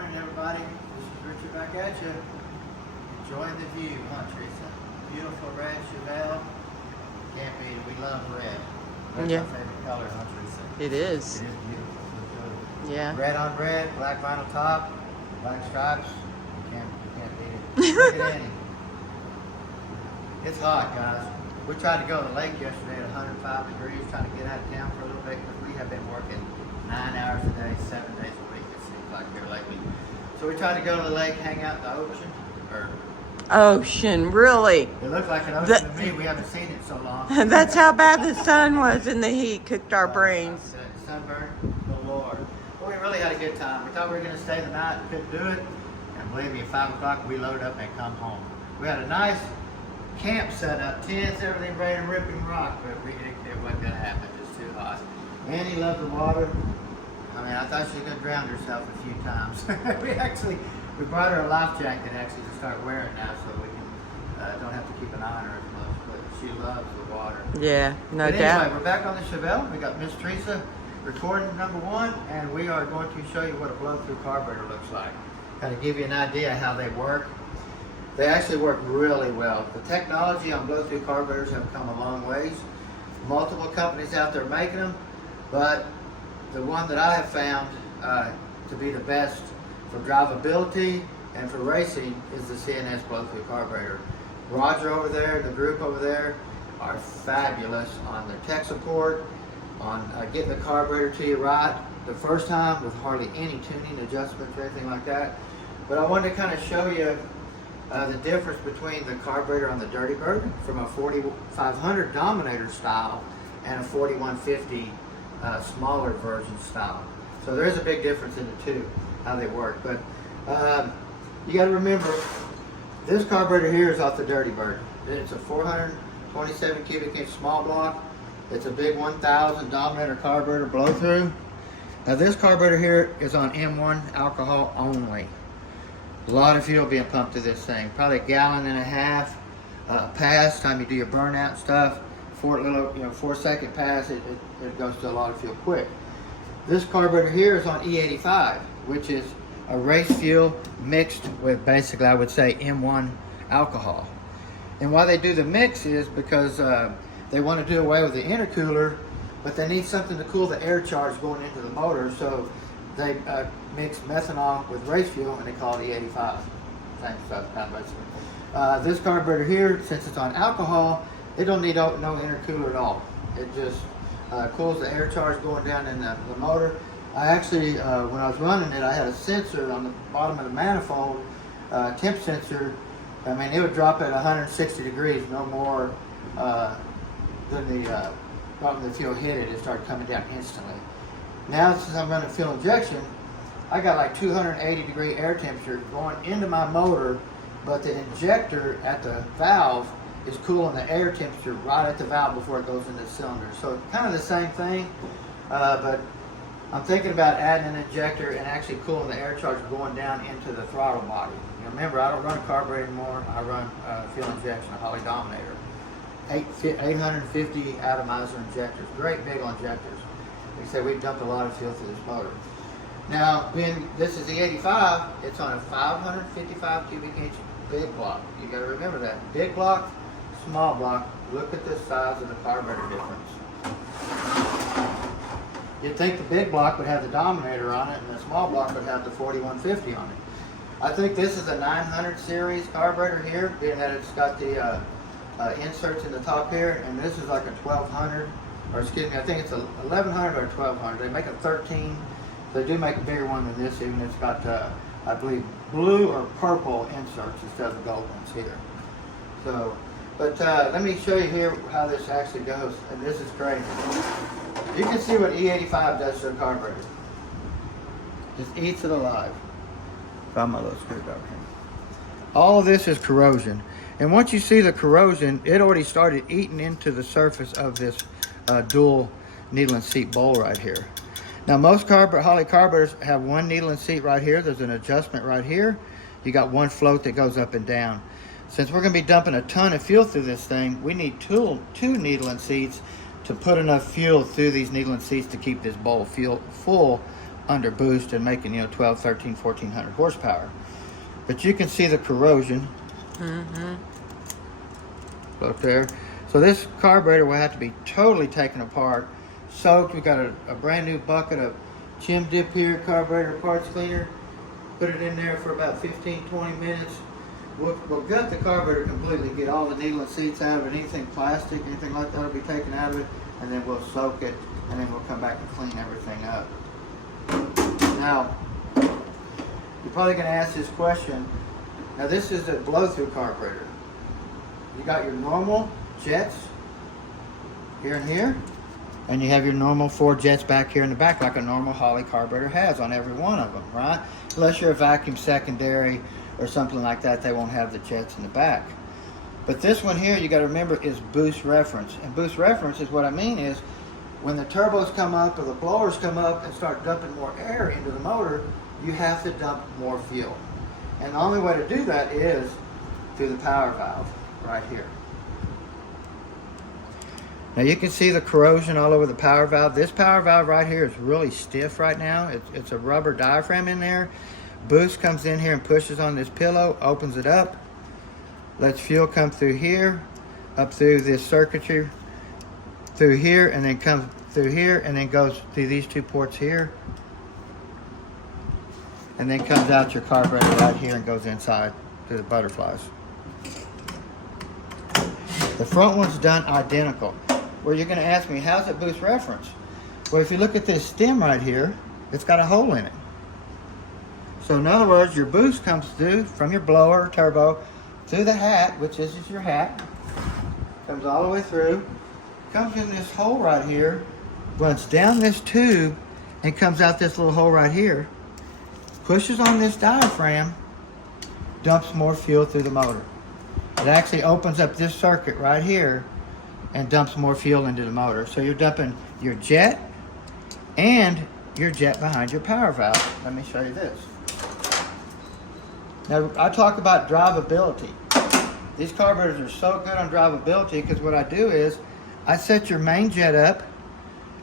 morning, everybody. This is Richard back at you. Enjoying the view, huh, Teresa? Beautiful red Chevelle. Can't beat it. We love red. Red's Yeah. my favorite color, huh, Teresa? It is. It is beautiful. Looks good. Yeah. Red on red, black vinyl top, black stripes. You can't beat it. Look at Annie. It's hot, guys. We tried to go to the lake yesterday at 105 degrees, trying to get out of town for a little bit because we have been working 9 hours a day, 7 days a week, it seems like here lately. So we tried to go to the lake, hang out in the ocean. Ocean, really? It looked like an ocean to me. We haven't seen it so long. That's how bad the sun was and the heat cooked our brains. Sunburn, the Lord. Well, we really had a good time. We thought we were going to stay the night and couldn't do it. And believe me, at 5 o'clock we load up and come home. We had a nice camp set up, tents, everything ready to rip and rock, but it wasn't going to happen. It's too hot. Annie loved the water. I mean, I thought she was going to drown herself a few times. we brought her a life jacket actually to start wearing now so we can don't have to keep an eye on her as much, but she loves the water. Yeah, no but doubt. anyway, we're back on the Chevelle. We got Miss Teresa recording number 1, and we are going to show you what a blow-through carburetor looks like. Kind of give you an idea how they work. They actually work really well. The technology on blow-through carburetors have come a long ways. Multiple companies out there making them, but the one that I have found to be the best for drivability and for racing is the CNS blow-through carburetor. Roger over there, the group over there are fabulous on their tech support, on getting the carburetor to you right the first time with hardly any tuning adjustments or anything like that. But I wanted to kind of show you the difference between the carburetor on the Dirty Bird from a 4500 Dominator style and a 4150 smaller version style. So there is a big difference in the two, how they work. But you got to remember, this carburetor here is off the Dirty Bird. It's a 427 cubic inch small block. It's a big 1000 Dominator carburetor blow through. Now this carburetor here is on M1 alcohol only. A lot of fuel being pumped to this thing, probably 1.5 gallons pass. Time you do your burnout stuff, 4 second pass, it goes to a lot of fuel quick. This carburetor here is on E85, which is a race fuel mixed with basically, I would say, M1 alcohol. And why they do the mix is because they want to do away with the intercooler, but they need something to cool the air charge going into the motor, so they mix methanol with race fuel and they call it E85. Same stuff, kind of basically. This carburetor here, since it's on alcohol, it don't need no intercooler at all. It just cools the air charge going down in the motor. I actually, when I was running it, I had a sensor on the bottom of the manifold, temp sensor. I mean, it would drop at 160 degrees, no more than the when the fuel hit it, it started coming down instantly. Now, since I'm running fuel injection, I got like 280 degree air temperature going into my motor, but the injector at the valve is cooling the air temperature right at the valve before it goes into the cylinder. So kind of the same thing, but I'm thinking about adding an injector and actually cooling the air charge going down into the throttle body. Now remember, I don't run a carburetor anymore. I run fuel injection, a Holley Dominator. 850 atomizer injectors, great big injectors. Like I said, we've dumped a lot of fuel through this motor. Now, when this is the 85, it's on a 555 cubic inch big block. You got to remember that. Big block, small block. Look at the size of the carburetor difference. You'd think the big block would have the Dominator on it, and the small block would have the 4150 on it. I think this is a 900 series carburetor here, being that it's got the inserts in the top here, and this is like a 1200, or excuse me, I think it's a 1100 or 1200. They make a 13. They do make a bigger one than this, even it's got, I believe, blue or purple inserts instead of the gold ones here. So, but let me show you here how this actually goes, and this is crazy. You can see what E85 does to a carburetor. Just eats it alive. Found my little screwdriver here. All of this is corrosion. And once you see the corrosion, it already started eating into the surface of this dual needle and seat bowl right here. Now most Holley carburetors have one needle and seat right here. There's an adjustment right here. You got one float that goes up and down. Since we're going to be dumping a ton of fuel through this thing, we need two needle and seats to put enough fuel through these needle and seats to keep this bowl full under boost and making, 12, 13, 1400 horsepower. But you can see the corrosion up there. So this carburetor will have to be totally taken apart, soaked. We got a brand new bucket of Chim Dip here, carburetor parts cleaner. Put it in there for about 15-20 minutes. We'll gut the carburetor completely, get all the needle and seats out of it, anything plastic, anything like that will be taken out of it, and then we'll soak it, and then we'll come back and clean everything up. Now, you're probably going to ask this question. Now, this is a blow-through carburetor. You got your normal jets here and here, and you have your normal 4 jets back here in the back, like a normal Holley carburetor has on every one of them, right? Unless you're a vacuum secondary or something like that, they won't have the jets in the back. But this one here, you got to remember, is boost reference. And boost reference is what I mean is when the turbos come up or the blowers come up and start dumping more air into the motor, you have to dump more fuel. And the only way to do that is through the power valve right here. Now you can see the corrosion all over the power valve. This power valve right here is really stiff right now. It's a rubber diaphragm in there. Boost comes in here and pushes on this pillow, opens it up, lets fuel come through here, up through this circuitry, through here, and then comes through here, and then goes through these 2 ports here, and then comes out your carburetor right here and goes inside through the butterflies. The front one's done identical. Well, you're going to ask me, how's it boost reference? Well, if you look at this stem right here, it's got a hole in it. So in other words, your boost comes through from your blower or turbo through the hat, which is your hat, comes all the way through, comes in this hole right here, runs down this tube, and comes out this little hole right here, pushes on this diaphragm, dumps more fuel through the motor. It actually opens up this circuit right here and dumps more fuel into the motor. So you're dumping your jet and your jet behind your power valve. Let me show you this. Now, I talk about drivability. These carburetors are so good on drivability because what I do is I set your main jet up.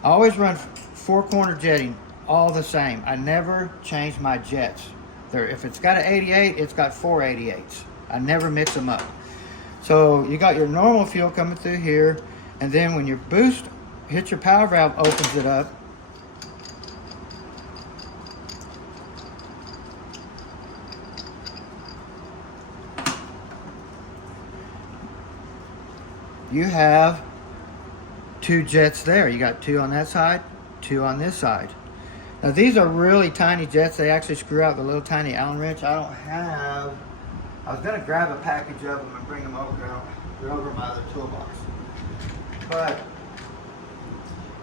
I always run 4-corner jetting, all the same. I never change my jets. If it's got an 88, it's got 4 88s. I never mix them up. So you got your normal fuel coming through here, and then when your boost hits your power valve, opens it up. You have 2 jets there. You got 2 on that side, 2 on this side. Now these are really tiny jets. They actually screw out the little tiny Allen wrench. I was going to grab a package of them and bring them over. They're over my other toolbox. But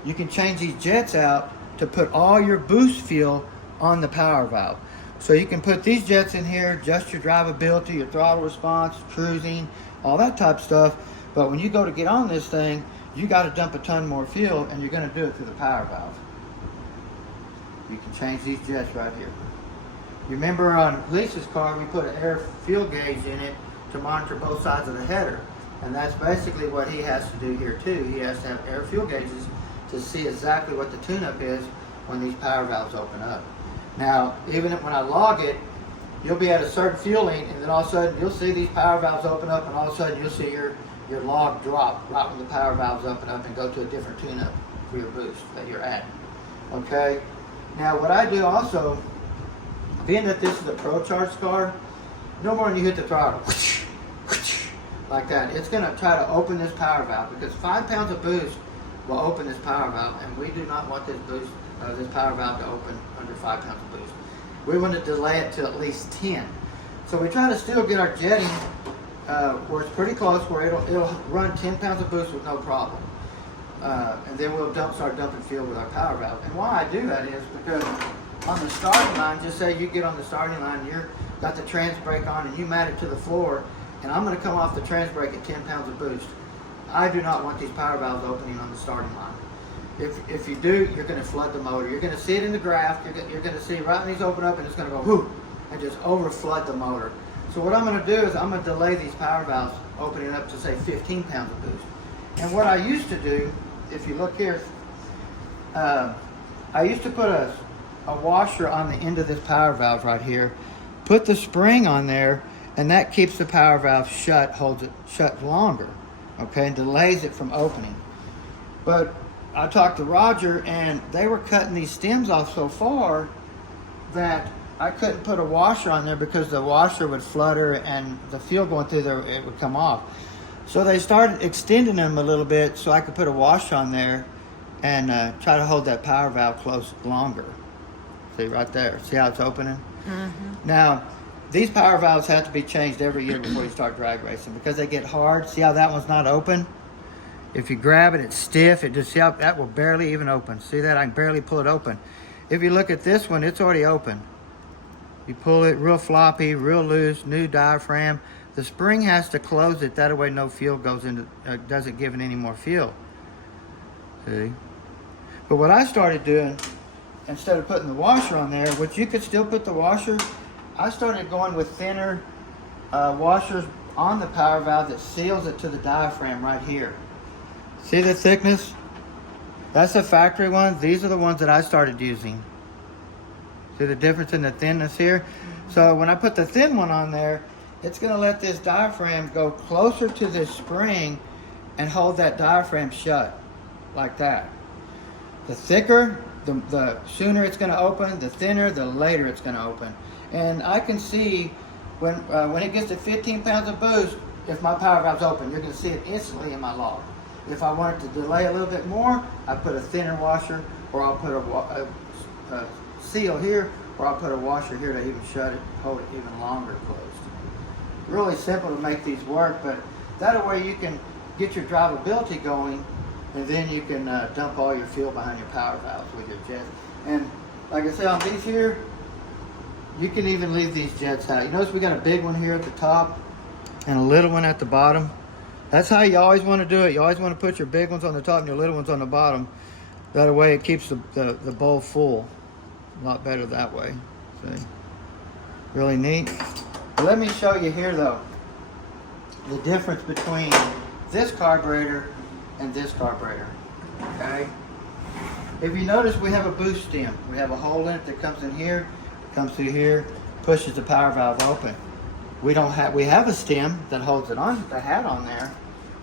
you can change these jets out to put all your boost fuel on the power valve. So you can put these jets in here, adjust your drivability, your throttle response, cruising, all that type of stuff. But when you go to get on this thing, you got to dump a ton more fuel, and you're going to do it through the power valve. You can change these jets right here. You remember on Lisa's car, we put an air fuel gauge in it to monitor both sides of the header. And that's basically what he has to do here too. He has to have air fuel gauges to see exactly what the tune-up is when these power valves open up. Now, even when I log it, you'll be at a certain fueling, and then all of a sudden you'll see these power valves open up, and all of a sudden you'll see your log drop right when the power valves open up and go to a different tune-up for your boost that you're at. Okay? Now, what I do also, being that this is a Procharged car, no more than you hit the throttle, like that, it's going to try to open this power valve because 5 pounds of boost will open this power valve, and we do not want this power valve to open under 5 pounds of boost. We want to delay it to at least 10. So we try to still get our jetting where it's pretty close, where it'll run 10 pounds of boost with no problem. And then we'll start dumping fuel with our power valve. And why I do that is because on the starting line, just say you get on the starting line, you've got the trans brake on and you mat it to the floor, and I'm going to come off the trans brake at 10 pounds of boost. I do not want these power valves opening on the starting line. If you do, you're going to flood the motor. You're going to see it in the graph. You're going to see right when these open up, and it's going to go whoo and just over flood the motor. So what I'm going to do is I'm going to delay these power valves opening up to say 15 pounds of boost. And what I used to do, if you look here, I used to put a a washer on the end of this power valve right here. Put the spring on there, and that keeps the power valve shut, holds it shut longer, okay, and delays it from opening. But I talked to Roger, and they were cutting these stems off so far that I couldn't put a washer on there because the washer would flutter and the fuel going through there, it would come off. So they started extending them a little bit so I could put a washer on there and try to hold that power valve closed longer. See right there, see how it's opening? Mm-hmm. Now, these power valves have to be changed every year before you start drag racing because they get hard. See how that one's not open? If you grab it, it's stiff. It just, see how that will barely even open. See that? I can barely pull it open. If you look at this one, it's already open. You pull it real floppy, real loose, new diaphragm. The spring has to close it. That way no fuel goes into, doesn't give it any more fuel. See? But what I started doing, instead of putting the washer on there, which you could still put the washer, I started going with thinner washers on the power valve that seals it to the diaphragm right here. See the thickness? That's the factory one. These are the ones that I started using. See the difference in the thinness here? So when I put the thin one on there, it's going to let this diaphragm go closer to this spring and hold that diaphragm shut like that. The thicker, the sooner it's going to open. The thinner, the later it's going to open. And I can see when it gets to 15 pounds of boost, if my power valve's open, you're going to see it instantly in my log. If I wanted to delay a little bit more, I put a thinner washer, or I'll put a seal here, or I'll put a washer here to even shut it, hold it even longer closed. Really simple to make these work, but that way you can get your drivability going, and then you can dump all your fuel behind your power valves with your jets. And like I said, on these here, you can even leave these jets out. You notice we got a big one here at the top and a little one at the bottom. That's how you always want to do it. You always want to put your big ones on the top and your little ones on the bottom. That way it keeps the bowl full. A lot better that way. See? Really neat. But let me show you here though, the difference between this carburetor and this carburetor. Okay? If you notice, we have a boost stem. We have a hole in it that comes in here, comes through here, pushes the power valve open. We have a stem that holds it on, the hat on there,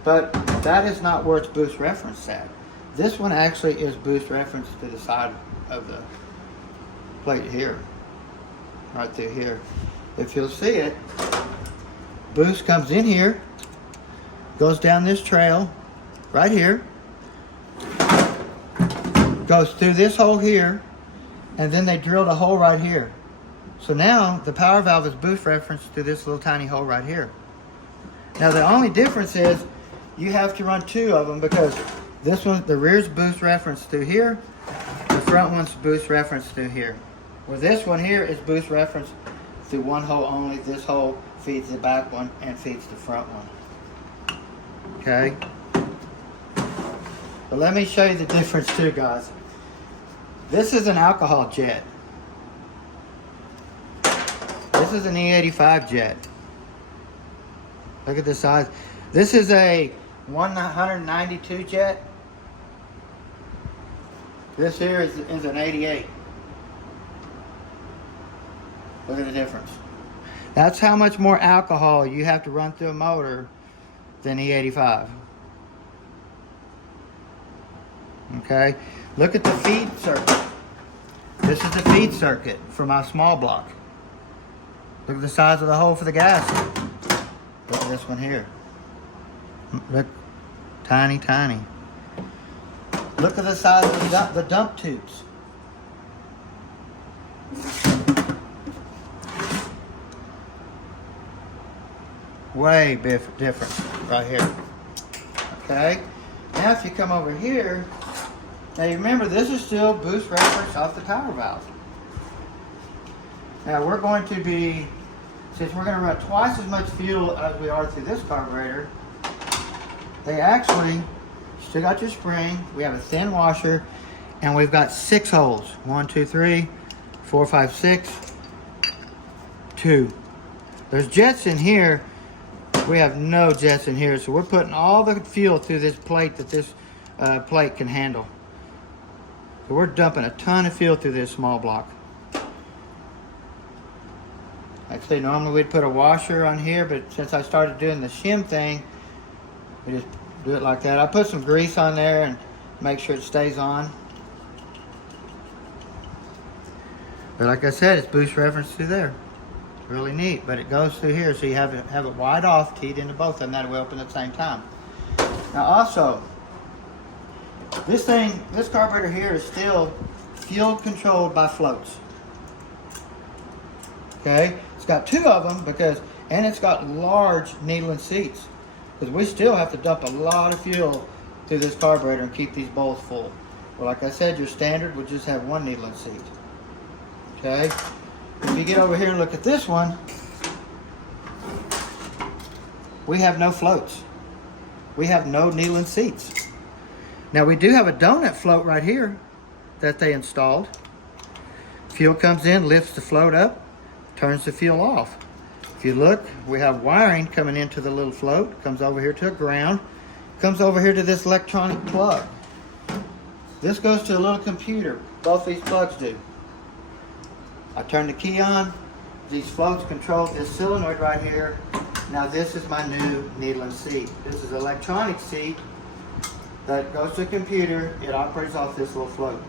but that is not where it's boost referenced at. This one actually is boost referenced to the side of the plate here, right through here. If you'll see it, boost comes in here, goes down this trail, right here, goes through this hole here, and then they drilled a hole right here. So now the power valve is boost referenced to this little tiny hole right here. Now the only difference is you have to run two of them because this one, the rear's boost referenced through here, the front one's boost referenced through here. Well, this one here is boost referenced through one hole only. This hole feeds the back one and feeds the front one. Okay? But let me show you the difference too, guys. This is an alcohol jet. This is an E85 jet. Look at the size. This is a 192 jet. This here is an 88. Look at the difference. That's how much more alcohol you have to run through a motor than E85. Okay? Look at the feed circuit. This is the feed circuit for my small block. Look at the size of the hole for the gas. Look at this one here. Look, tiny, tiny. Look at the size of the dump tubes. Way different right here. Okay? Now if you come over here, now you remember this is still boost reference off the power valve. Now we're going to be, since we're going to run twice as much fuel as we are through this carburetor, they actually still got your spring, we have a thin washer, and we've got 6 holes. 1, 2, 3, 4, 5, 6, 2. There's jets in here. We have no jets in here, so we're putting all the fuel through this plate that this plate can handle. So we're dumping a ton of fuel through this small block. Actually, normally we'd put a washer on here, but since I started doing the shim thing, we just do it like that. I put some grease on there and make sure it stays on. But like I said, it's boost reference through there. It's really neat, but it goes through here, so you have it wide off, teed into both of them. That will open at the same time. Now also, this carburetor here is still fuel controlled by floats. Okay, it's got 2 of them and it's got large needling seats, because we still have to dump a lot of fuel through this carburetor and keep these bowls full. Well, like I said, your standard would just have 1 needling seat. Okay, if you get over here and look at this one, we have no floats. We have no needling seats. Now we do have a donut float right here that they installed. Fuel comes in, lifts the float up, turns the fuel off. If you look, we have wiring coming into the little float, comes over here to a ground, comes over here to this electronic plug. This goes to a little computer. Both these plugs do. I turn the key on. These floats control this solenoid right here. Now this is my new needling seat. This is an electronic seat that goes to a computer. It operates off this little float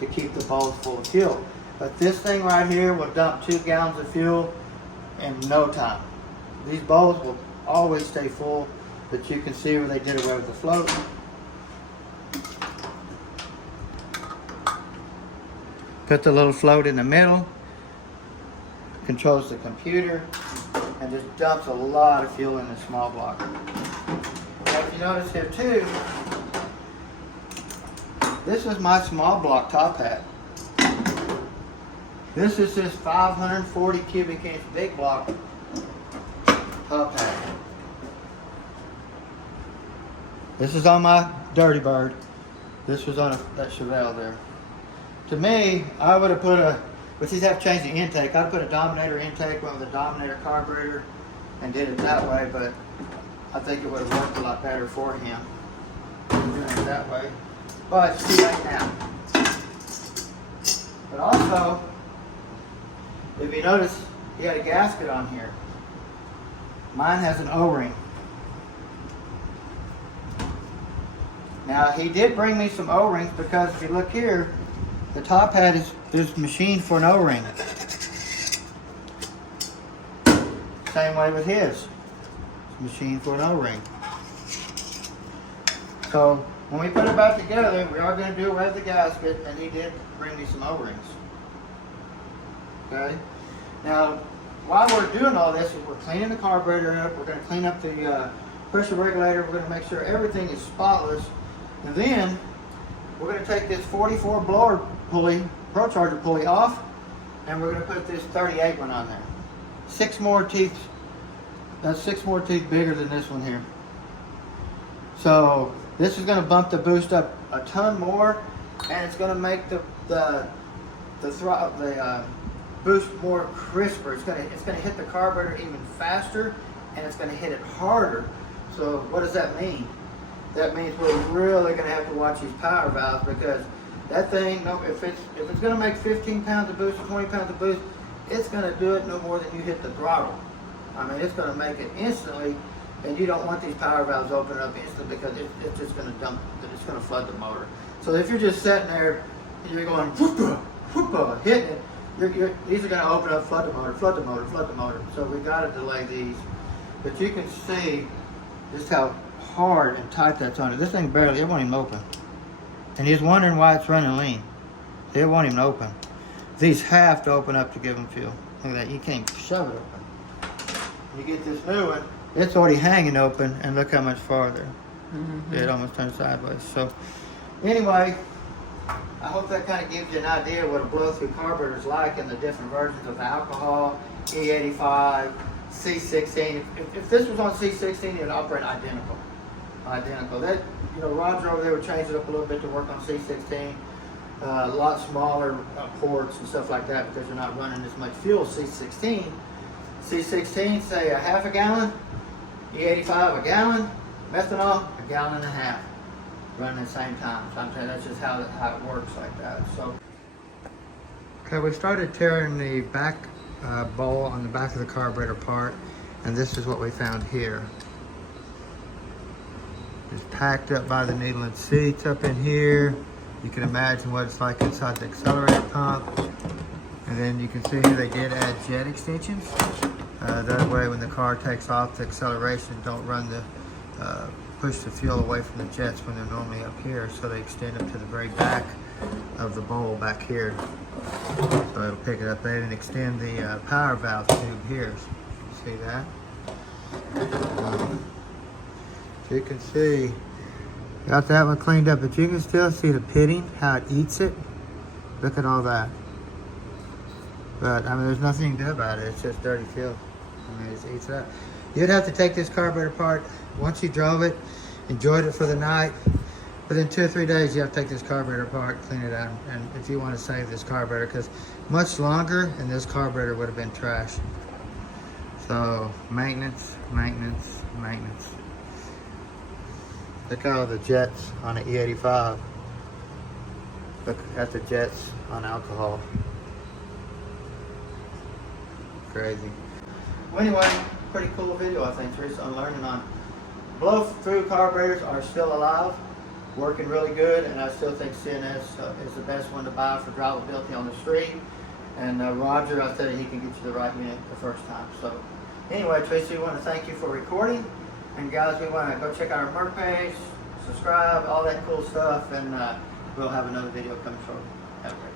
to keep the bowls full of fuel. But this thing right here will dump 2 gallons of fuel in no time. These bowls will always stay full, but you can see where they did away with the float. Put the little float in the middle, controls the computer, and just dumps a lot of fuel in this small block. Now if you notice here too, this is my small block top hat. This is this 540 cubic inch big block top hat. This is on my Dirty Bird. This was on that Chevelle there. To me, I would have put but these have changed the intake. I'd put a Dominator intake, went with a Dominator carburetor, and did it that way, but I think it would have worked a lot better for him doing it that way. But it's too late now. But also, if you notice, he had a gasket on here. Mine has an O-ring. Now, he did bring me some O-rings because if you look here, the top hat is machined for an O-ring. Same way with his. It's machined for an O-ring. So, when we put it back together, we are going to do away with the gasket, and he did bring me some O-rings. Okay? Now, while we're doing all this, we're cleaning the carburetor up, we're going to clean up the pressure regulator, we're going to make sure everything is spotless, and then we're going to take this 44 blower pulley, Procharged pulley off, and we're going to put this 38 one on there. 6 more teeth. That's 6 more teeth bigger than this one here. So this is going to bump the boost up a ton more, and it's going to make the boost more crisper. It's going to hit the carburetor even faster, and it's going to hit it harder. So what does that mean? That means we're really going to have to watch these power valves, because that thing, if it's going to make 15 pounds of boost or 20 pounds of boost, it's going to do it no more than you hit the throttle. I mean, it's going to make it instantly, and you don't want these power valves opening up instantly, because it's just going to dump, it's going to flood the motor. So if you're just sitting there, and you're going whoop-a, whoop-a, hitting it, these are going to open up, flood the motor, flood the motor, flood the motor. So we got to delay these. But you can see just how hard and tight that's on it. This thing barely, it won't even open. And he's wondering why it's running lean. It won't even open. These have to open up to give them fuel. Look at that, you can't shove it open. You get this new one, it's already hanging open, and look how much farther. Mm-hmm. It almost turned sideways. So anyway, I hope that kind of gives you an idea of what a blow-through carburetor is like in the different versions of the alcohol, E85, C16. If this was on C16, it would operate identical. That, Roger over there would change it up a little bit to work on C16. A lot smaller ports and stuff like that, because you're not running as much fuel as C16. C16, say a half a gallon, E85 a gallon, methanol a gallon and a half. running at the same time. So I'm saying that's just how it works like that. So, okay, we started tearing the back bowl on the back of the carburetor apart, and this is what we found here. It's packed up by the needle and seats up in here. You can imagine what it's like inside the accelerator pump. And then you can see here they did add jet extensions. That way when the car takes off, the acceleration don't run the push the fuel away from the jets when they're normally up here. So they extend up to the very back of the bowl back here. So it'll pick it up. They didn't extend the power valve tube here. See that? So you can see, got that one cleaned up, but you can still see the pitting, how it eats it. Look at all that. But I mean, there's nothing you can do about it. It's just dirty fuel. I mean, it eats it up. You'd have to take this carburetor apart. Once you drove it, enjoyed it for the night, within 2 or 3 days, you have to take this carburetor apart, clean it out, and if you want to save this carburetor, because much longer, and this carburetor would have been trashed. So maintenance, maintenance, maintenance. Look at all the jets on an E85. Look at the jets on alcohol. Crazy. Well, anyway, pretty cool video, I think, Teresa, on learning on blow-through carburetors are still alive, working really good, and I still think CNS is the best one to buy for drivability on the street. And Roger, I said he can get you the right unit the first time. So anyway, Teresa, we want to thank you for recording. And guys, we want to go check out our merch page, subscribe, all that cool stuff, and we'll have another video coming shortly. Have a great day.